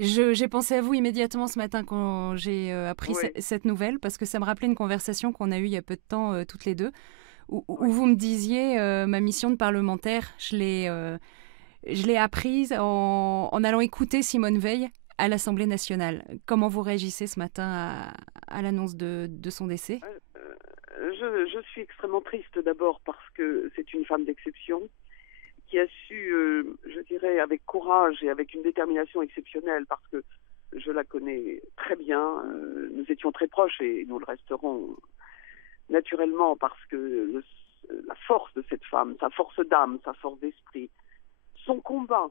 J'ai pensé à vous immédiatement ce matin quand j'ai appris Oui, cette nouvelle, parce que ça me rappelait une conversation qu'on a eue il y a peu de temps toutes les deux, où oui. vous me disiez ma mission de parlementaire, je l'ai apprise en allant écouter Simone Veil à l'Assemblée nationale. Comment vous réagissez ce matin à l'annonce de son décès? Je suis extrêmement triste d'abord parce que c'est une femme d'exception qui a su, je dirais, avec courage et avec une détermination exceptionnelle, parce que je la connais très bien, nous étions très proches et nous le resterons naturellement parce que la force de cette femme, sa force d'âme, sa force d'esprit, son combat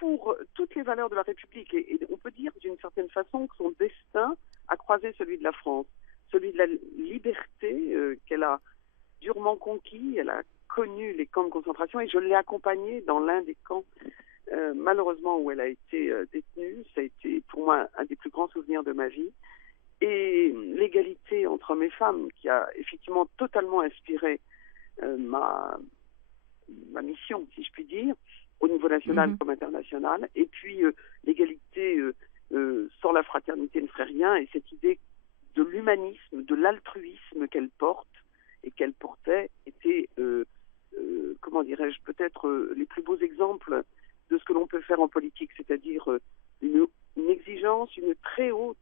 pour toutes les valeurs de la République. Et on peut dire d'une certaine façon que son destin a croisé celui de la France, celui de la liberté qu'elle a durement conquis. Elle a connu les camps de concentration et je l'ai accompagnée dans l'un des camps, malheureusement, où elle a été détenue. Ça a été pour moi un des plus grands souvenirs de ma vie. Et l'égalité entre hommes et femmes qui a effectivement totalement inspiré ma mission, si je puis dire, au niveau national Mhm. comme international. Et puis l'égalité sans la fraternité ne ferait rien. Et cette idée de l'humanisme, de l'altruisme qu'elle porte et qu'elle portait était, comment dirais-je, peut-être les plus beaux exemples de ce que l'on peut faire en politique, c'est-à-dire une exigence, une très haute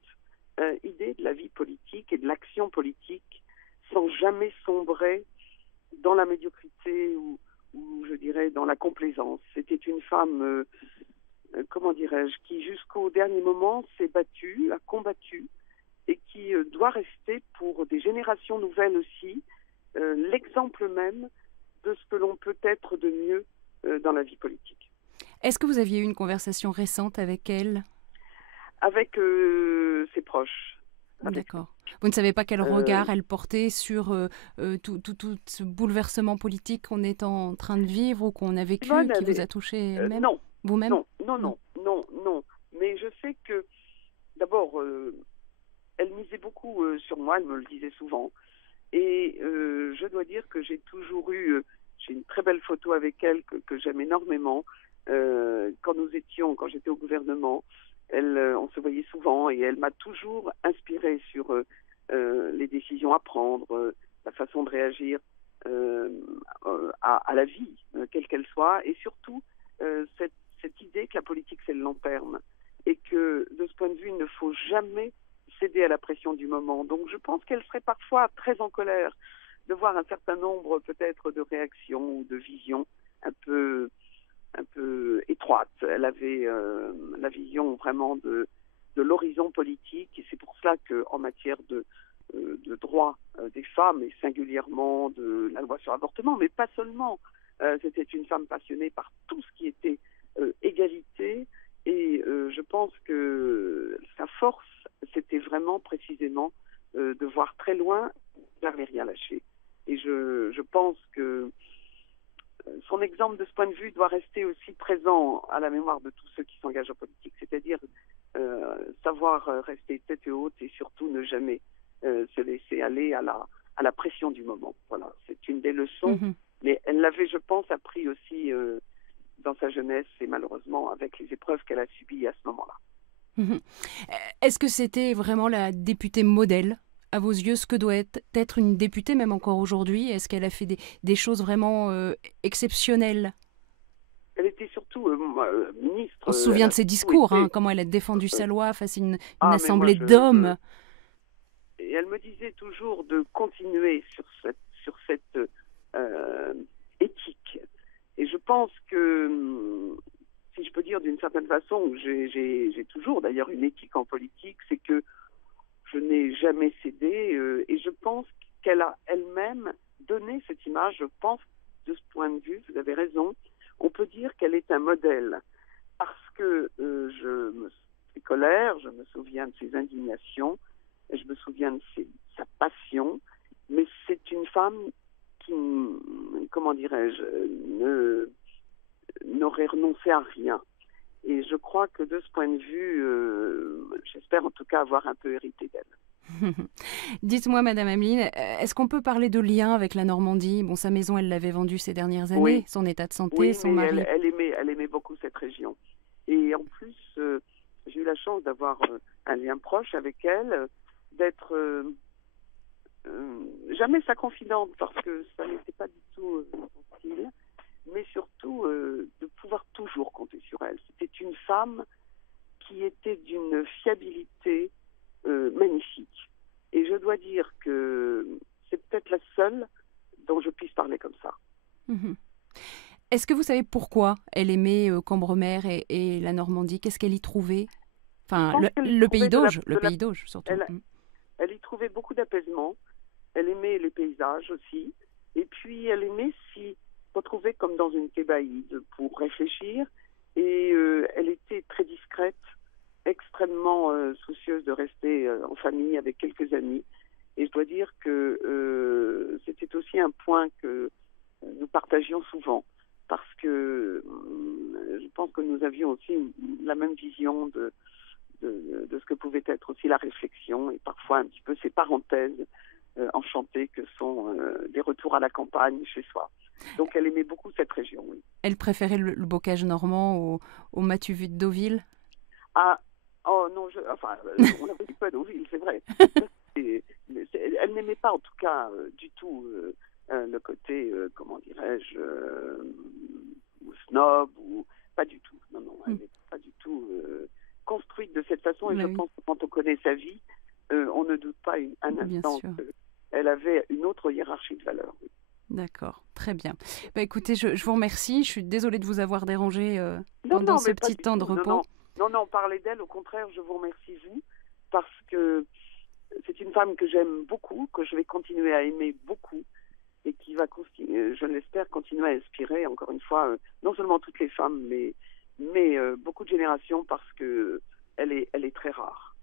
idée de la vie politique et de l'action politique, sans jamais sombrer dans la médiocrité ou je dirais dans la complaisance. C'était une femme, comment dirais-je, qui jusqu'au dernier moment s'est battue, a combattu, et qui doit rester pour des générations nouvelles aussi l'exemple même de ce que l'on peut être de mieux dans la vie politique. Est-ce que vous aviez eu une conversation récente avec elle? Avec ses proches, avec nous. D'accord. Vous ne savez pas quel Euh, regard elle portait sur tout ce bouleversement politique qu'on est en train de vivre ou qu'on a vécu, Simone, qui vous a touché elle-même? non, Vous-même? non, non, Non. non, non, non. Mais je sais que, d'abord, elle misait beaucoup sur moi, elle me le disait souvent. Et je dois dire que j'ai toujours eu, j'ai une très belle photo avec elle que j'aime énormément. Quand j'étais au gouvernement, on se voyait souvent et elle m'a toujours inspirée sur les décisions à prendre, la façon de réagir euh, à la vie, quelle qu'elle soit, et surtout cette idée que la politique c'est le long terme et que de ce point de vue il ne faut jamais céder à la pression du moment. Donc je pense qu'elle serait parfois très en colère de voir un certain nombre peut-être de réactions ou de visions un peu étroites. Elle avait la vision vraiment de l'horizon politique et c'est pour cela qu'en matière de droits des femmes et singulièrement de la loi sur l'avortement, mais pas seulement, c'était une femme passionnée par tout ce qui était égalité et je pense que sa force, c'était vraiment précisément de voir très loin, jamais rien lâcher. Et je pense que son exemple de ce point de vue doit rester aussi présent à la mémoire de tous ceux qui s'engagent en politique, c'est-à-dire savoir rester tête haute et surtout ne jamais se laisser aller à la pression du moment. Voilà, c'est une des leçons, Mhm. mais elle l'avait, je pense, appris aussi dans sa jeunesse et malheureusement avec les épreuves qu'elle a subies à ce moment-là. Mhm. Est-ce que c'était vraiment la députée modèle à vos yeux, ce que doit être une députée, même encore aujourd'hui? Est-ce qu'elle a fait des choses vraiment exceptionnelles? Elle était surtout ministre, On se elle souvient a de ses surtout discours, hein, été... comment elle a défendu euh, sa loi face à une ah, mais moi, assemblée d'hommes. et elle me disait toujours de continuer sur cette euh, éthique. Et je pense que, si je peux dire d'une certaine façon, j'ai toujours d'ailleurs une éthique en politique, c'est que je n'ai jamais cédé et je pense qu'elle a elle-même donné cette image. Je pense de ce point de vue, vous avez raison, on peut dire qu'elle est un modèle parce que ses colères, je me souviens de ses indignations, et je me souviens de sa passion, mais c'est une femme qui, comment dirais-je, n'aurait renoncé à rien. Et je crois que de ce point de vue, j'espère en tout cas avoir un peu hérité d'elle. Dites-moi, Madame Ameline, est-ce qu'on peut parler de lien avec la Normandie? Bon, sa maison, elle l'avait vendue ces dernières années, Oui, son état de santé, oui, son mais mari. elle aimait beaucoup cette région. Et en plus, la chance d'avoir un lien proche avec elle, d'être jamais sa confidente parce que ça n'était pas du tout son style, mais surtout de pouvoir toujours compter sur elle. C'était une femme qui était d'une fiabilité magnifique. Et je dois dire que c'est peut-être la seule dont je puisse parler comme ça. Mhm. Est-ce que vous savez pourquoi elle aimait Cambremer et la Normandie? Qu'est-ce qu'elle y trouvait? Enfin, le pays d'Auge, surtout. Elle y trouvait beaucoup d'apaisement. Elle aimait les paysages aussi. Et puis, elle aimait s'y retrouver comme dans une thébaïde pour réfléchir. Et elle était très discrète, extrêmement soucieuse de rester en famille avec quelques amis. Et je dois dire que c'était aussi un point que nous partagions souvent. Parce que je pense que nous avions aussi la même vision de ce que pouvait être aussi la réflexion et parfois un petit peu ces parenthèses enchantées que sont des retours à la campagne chez soi. Donc elle aimait beaucoup cette région, oui. Elle préférait le bocage normand au Matu vu de Deauville? Ah, oh non, on n'avait pas à Deauville, c'est vrai. Elle n'aimait pas en tout cas du tout le côté, comment dirais-je, ou snob, ou pas du tout. Non, elle n'est pas du tout construite de cette façon. Et je pense que quand on connaît sa vie, on ne doute pas un instant qu'elle avait une autre hiérarchie de valeurs. Oui. D'accord, très bien. Bah, écoutez, je vous remercie. Je suis désolée de vous avoir dérangé pendant ce petit temps de repos. Non, parler d'elle, au contraire, je vous remercie vous, parce que c'est une femme que j'aime beaucoup, que je vais continuer à aimer beaucoup, et qui va, je l'espère, continuer à inspirer, encore une fois, non seulement toutes les femmes, mais beaucoup de générations, parce que elle est très rare.